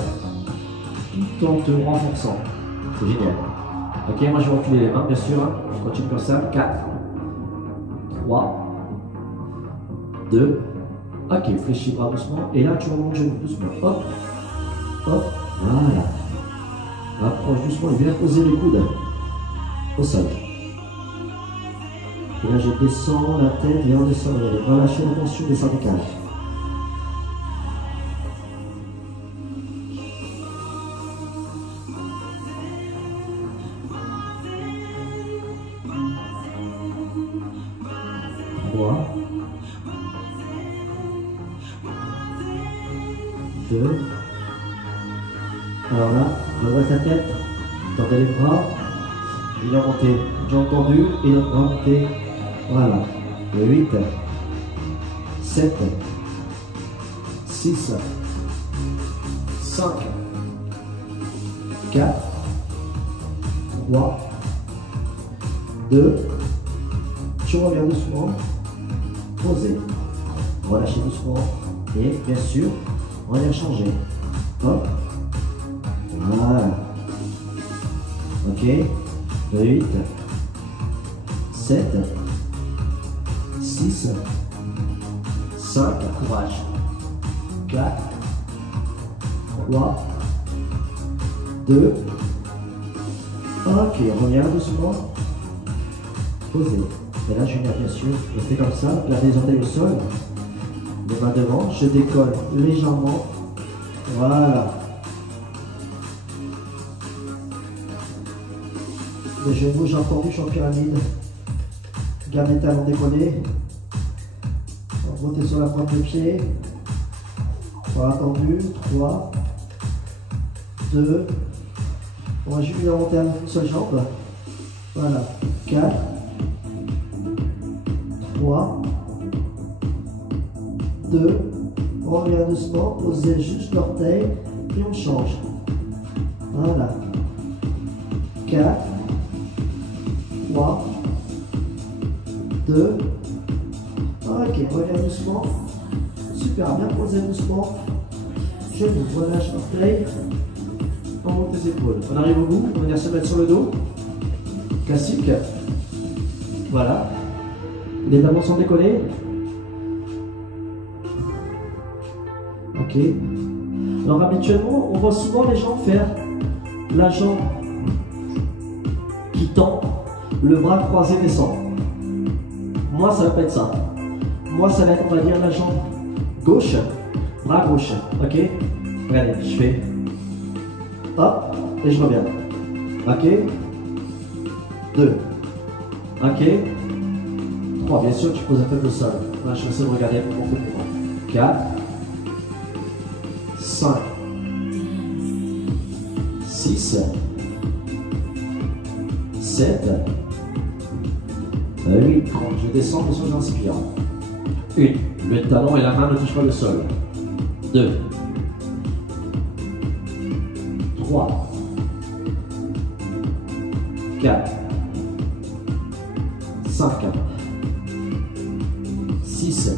Tout en te renforçant. C'est génial. Ok, moi je vais reculer les mains, bien sûr. Hein. Je continue comme ça. 4, 3, 2. Ok, fléchis bras doucement. Et là, tu remontes genou doucement. Hop, hop, voilà. Approche doucement et viens poser les coudes au sol. Et là, je descends la tête et on descend. Relâchez la tension des cervicales. Trois, 2. Alors là, revois ta tête, tendez les bras, viens monter, jambe tendue et notre bras monté. Voilà. 8, 7, 6, 5, 4, 3, 2. Tu reviens doucement, posez, relâchez doucement et bien sûr, on va les changer. Hop. Voilà. Ok. 8, 7, 6, 5, courage. 4, 3, 2. Ok, reviens doucement. Posez. Et là, je viens bien sûr, je fais comme ça, gardez les orteils au sol. Les mains devant, je décolle légèrement. Voilà. Les genoux, j'ai entendu, je suis en pyramide. Garde les talons décollés. Montez sur la pointe de pied. Voilà, tendu. 3, 2. On va juste remonter à une seule jambe. Voilà. 4, 3, 2. On revient doucement. Posez juste l'orteil et on change. Voilà. 4, 3, 2. Ok, reviens doucement. Super, bien posé doucement. Genou, relâche l'orteil. On monte les épaules. On arrive au bout, on va venir se mettre sur le dos. Classique. Voilà. Les talons sont décollés. Ok. Alors habituellement, on voit souvent les gens faire la jambe qui tend, le bras croisé descend. Moi, ça va pas être ça. Moi, ça va être, on va dire, la jambe gauche, bras gauche. Ok. Regardez, je fais hop et je reviens. Ok. 2. Ok. 3. Bien sûr, tu poses un peu le sol. Là, je vais essayer de regarder mon mouvement. 4, 5, 6, 7, 8, 30. Je descends, bien sûr, j'inspire. 1. Le talon et la main ne touchent pas le sol. 2, 3, 4, 5, 6,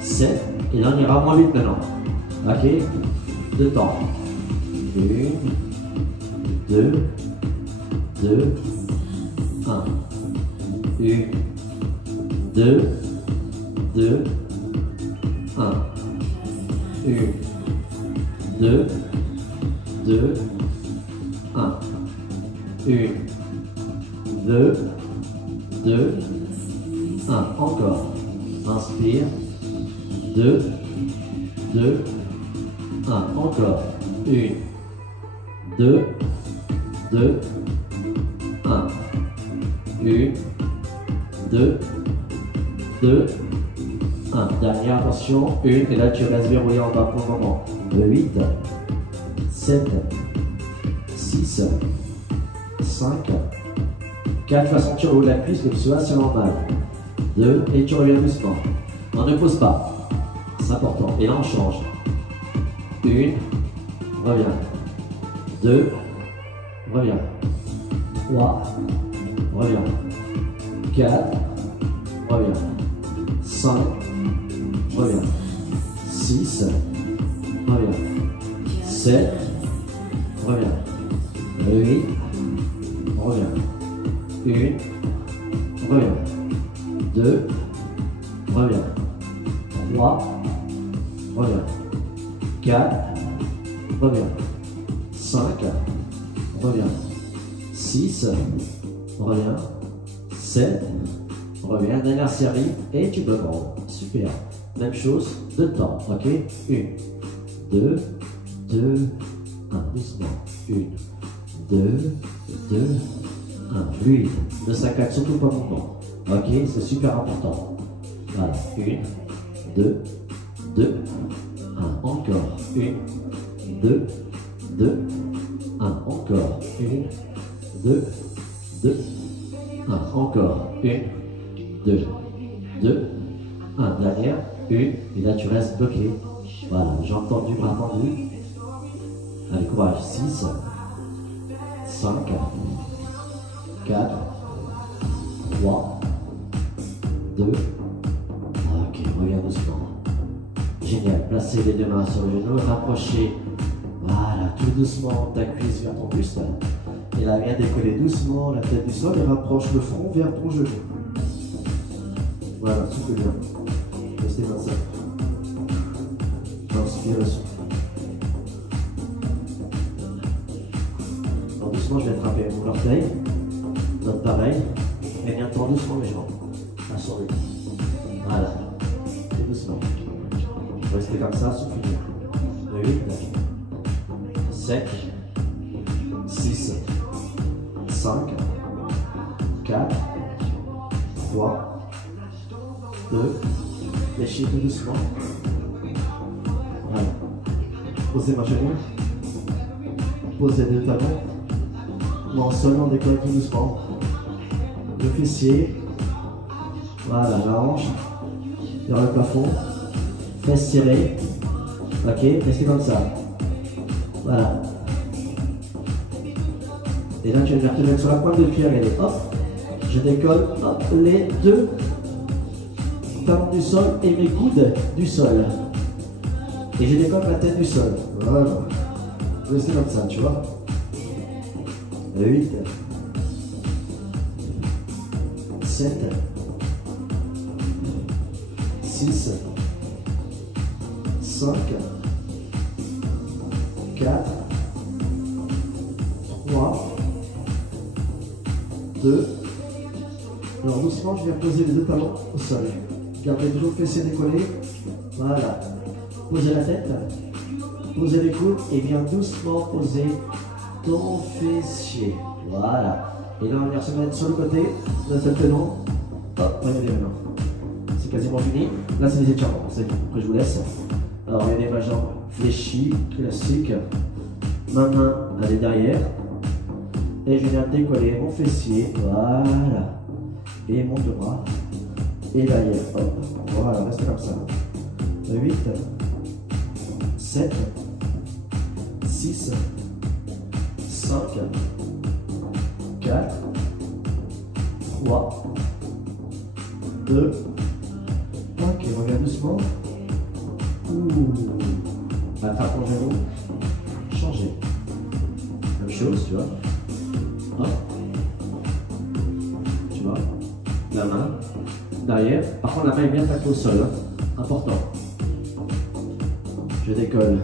7, et là on ira moins vite maintenant. Ok, 2 temps. 1, 2, 2, 1. 1, 2, 2, 1. 1, 2, 2, 1. 1, 2, 2, 1. Encore. Inspire. 2, 2, 1. Encore. 1, 2, 2, 1. 1, 2, 2, 1. Dernière, attention. 1. Et là, tu restes verrouillé en bas pour le moment. 8, 7, 6, 5, 4. Tu vas sentir au haut de la cuisse que tu vois, c'est normal. 2. Et tu reviens doucement. On ne pose pas. C'est important. Et là, on change. 1. Reviens. 2. Reviens. 3. Reviens. 4. Reviens. 5. Reviens. 6. Reviens. 7. Reviens. 8. Reviens. 1. Reviens. 2. Reviens. 3. Reviens. 4. Reviens. 5. Reviens. 6. Reviens. 7. Reviens. Dernière série. Et tu peux prendre. Super. Même chose. 2 temps. Ok. 1. 2. 2. 1. Doucement. 1. 2. 2. 1. Fluide. Ne saccade surtout pas mon mouvement. Ok. C'est super important. Voilà. 1. 2. 2. 1. Encore. 1. 2. 2. 1. Encore. 1. 2. 2. 1. Encore. 1. 2. 2. 1. Dernière. 1. Et là, tu restes bloqué. Voilà. Jambes tendues, bras tendus. Allez, courage. 6. 5. 4. 3. 2. Ok, reviens doucement. Génial. Placez les deux mains sur le genou. Rapprochez. Voilà, tout doucement ta cuisse vers ton buste. Et là, viens décoller doucement la tête du sol et rapproche le front vers ton genou. Voilà, souffle bien. Restez comme ça. Inspiration. Alors doucement, je vais attraper mon orteil. Donne pareil. Et viens tendre doucement mes jambes. La souris. Voilà. Et doucement. Restez comme ça, souffle bien. 8. 7, 6, 5, 4, 3, 2, lâchez tout doucement. Voilà. Posez ma genou. Posez les deux talons. Mon sol, on décolle tout doucement. Le fessier. Voilà, la hanche. Vers le plafond. Fesses serrées. Ok, restez comme ça. Voilà. Et là, tu vas te mettre sur la pointe de pied, regardez, hop, je décolle, hop, les deux talons du sol et mes coudes du sol. Et je décolle ma tête du sol. Voilà. Restez comme ça, tu vois. 8, 7, 6, 5, 4, 3, 2. Alors doucement, je viens poser les deux talons au sol. Gardez toujours le fessier décollé. Voilà. Posez la tête. Posez les coudes et viens doucement poser ton fessier. Voilà. Et là, on vient se mettre sur le côté. D'un seul tenon. Hop, regardez maintenant. C'est quasiment fini. Là, c'est les étirements. C'est bon. Après, je vous laisse. Alors, regardez ma jambe fléchie, classique. Ma main, elle est derrière. Et je viens décoller mon fessier. Voilà. Et mon deux bras. Et derrière. Hop. Voilà, restez comme ça. 8, 7, 6, 5, 4, 3, 2. Ok, reviens doucement. Attrape ton genou. Changer. Même chose, tu vois. Hop. Tu vois. La main. Derrière. Par contre, la main est bien taquée au sol. Hein. Important. Je décolle.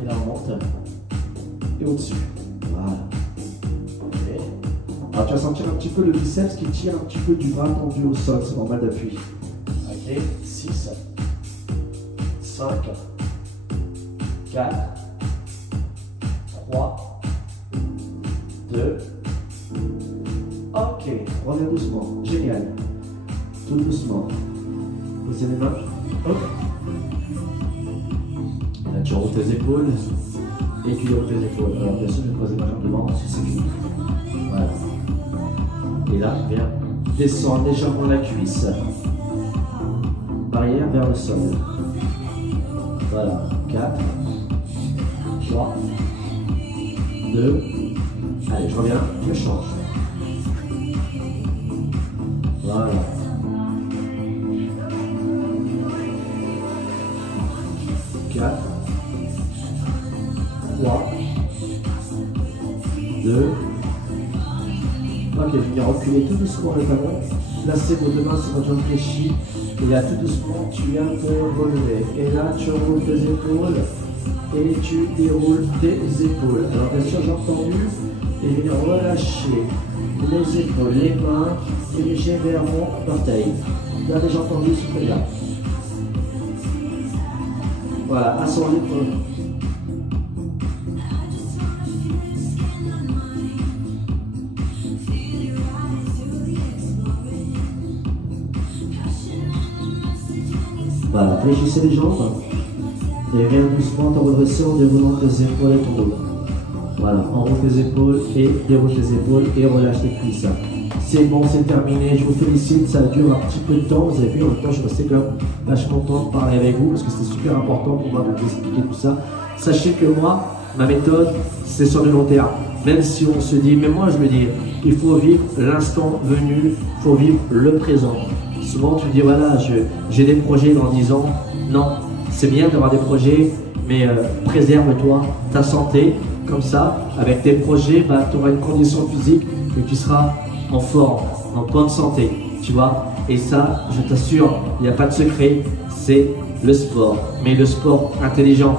Et là, on monte. Et au-dessus. Voilà. Okay. Alors, tu vas sentir un petit peu le biceps qui tire un petit peu du bras tendu au sol. C'est normal d'appui. Ok. 6, 5, 4, 3, 2. Ok. Reviens doucement. Génial. Tout doucement. Posez les mains. Hop. Là, tu remontes tes épaules. Et tu déroules tes épaules. Alors, bien sûr, je vais poser ma jambe devant si c'est fini. Voilà. Et là, viens descendre légèrement la cuisse. Barrière vers le sol. Voilà. 4, 3, 2. Allez, je reviens, je change. Voilà. 4, 3, 2. Ok, je viens reculer tout doucement le talon. Placez vos deux mains sur votre jambe fléchie. Et là, tout doucement, tu viens te relever. Et là, tu roules tes épaules. Et tu déroules tes épaules. Alors, bien sûr, j'ai entendu. Et je viens relâcher les épaules, les mains, diriger vers mon orteil. Là, j'ai entendu, soufflez là. Voilà, à son rythme. Voilà, fléchissez les jambes. Et viens doucement te redresser en déroulant tes épaules et ton dos. Voilà, enroule tes épaules et déroule tes épaules et relâche les cuisses. C'est bon, c'est terminé. Je vous félicite, ça dure un petit peu de temps. Vous avez vu, en même temps, je restais quand même vachement de temps de parler avec vous parce que c'était super important pour moi de vous expliquer tout ça. Sachez que moi, ma méthode, c'est sur le long terme. Même si on se dit, mais moi je me dis, il faut vivre l'instant venu, il faut vivre le présent. Souvent tu dis, voilà, j'ai des projets dans 10 ans. Non, c'est bien d'avoir des projets, mais préserve-toi, ta santé. Comme ça, avec tes projets, bah, tu auras une condition physique et tu seras en forme, en bonne santé, tu vois. Et ça, je t'assure, il n'y a pas de secret, c'est le sport. Mais le sport intelligent.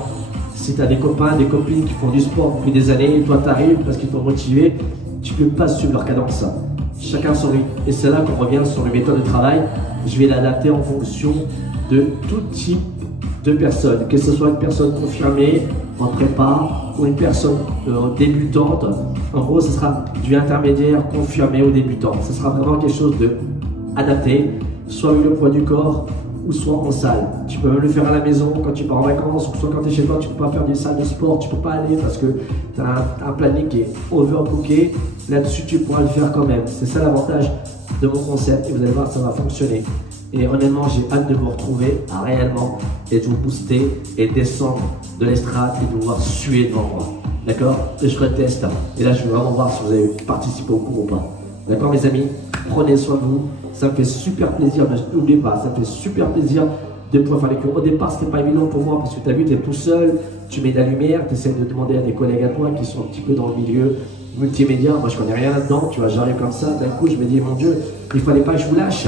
Si tu as des copains, des copines qui font du sport depuis des années, et toi tu arrives parce qu'ils t'ont motivé, tu ne peux pas suivre leur cadence. Chacun son rythme. Et c'est là qu'on revient sur les méthodes de travail. Je vais l'adapter en fonction de tout type de personnes. Que ce soit une personne confirmée, en prépa, ou une personne débutante. En gros, ce sera du intermédiaire confirmé au débutant. Ce sera vraiment quelque chose de adapté, soit avec le poids du corps, ou soit en salle. Tu peux même le faire à la maison quand tu pars en vacances, ou soit quand tu es chez toi, tu ne peux pas faire des salles de sport, tu ne peux pas aller parce que tu as un planning qui est overbooké. Là-dessus, tu pourras le faire quand même. C'est ça l'avantage de mon concept et vous allez voir, ça va fonctionner. Et honnêtement, j'ai hâte de vous retrouver réellement et de vous booster et descendre de l'estrade et de vous voir suer devant moi. D'accord? Et je reteste. Et là, je veux vraiment voir si vous avez participé au cours ou pas. D'accord, mes amis? Prenez soin de vous. Ça me fait super plaisir. N'oubliez pas, ça me fait super plaisir de pouvoir faire les cours. Au départ, ce n'était pas évident pour moi parce que tu as vu, tu es tout seul, tu mets de la lumière, tu essaies de demander à des collègues à toi qui sont un petit peu dans le milieu multimédia. Moi, je connais rien là-dedans. Tu vois, j'arrive comme ça. D'un coup, je me dis, mon Dieu, il fallait pas que je vous lâche.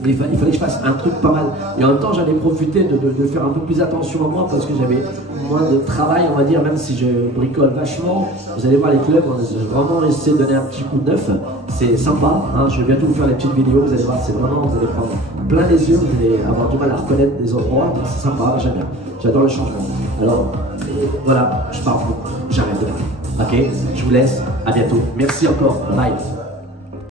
Mais il fallait que je fasse un truc pas mal. Et en même temps, j'allais profiter de faire un peu plus attention à moi parce que j'avais moins de travail, on va dire, même si je bricole vachement. Vous allez voir les clubs, on a vraiment essayé de donner un petit coup de neuf. C'est sympa, hein, je vais bientôt vous faire les petites vidéos, vous allez voir, c'est vraiment, vous allez prendre plein les yeux, vous allez avoir du mal à reconnaître des endroits, donc c'est sympa, j'aime bien. J'adore le changement. Alors, voilà, je pars beaucoup, j'arrête demain. Ok, je vous laisse, à bientôt. Merci encore, bye.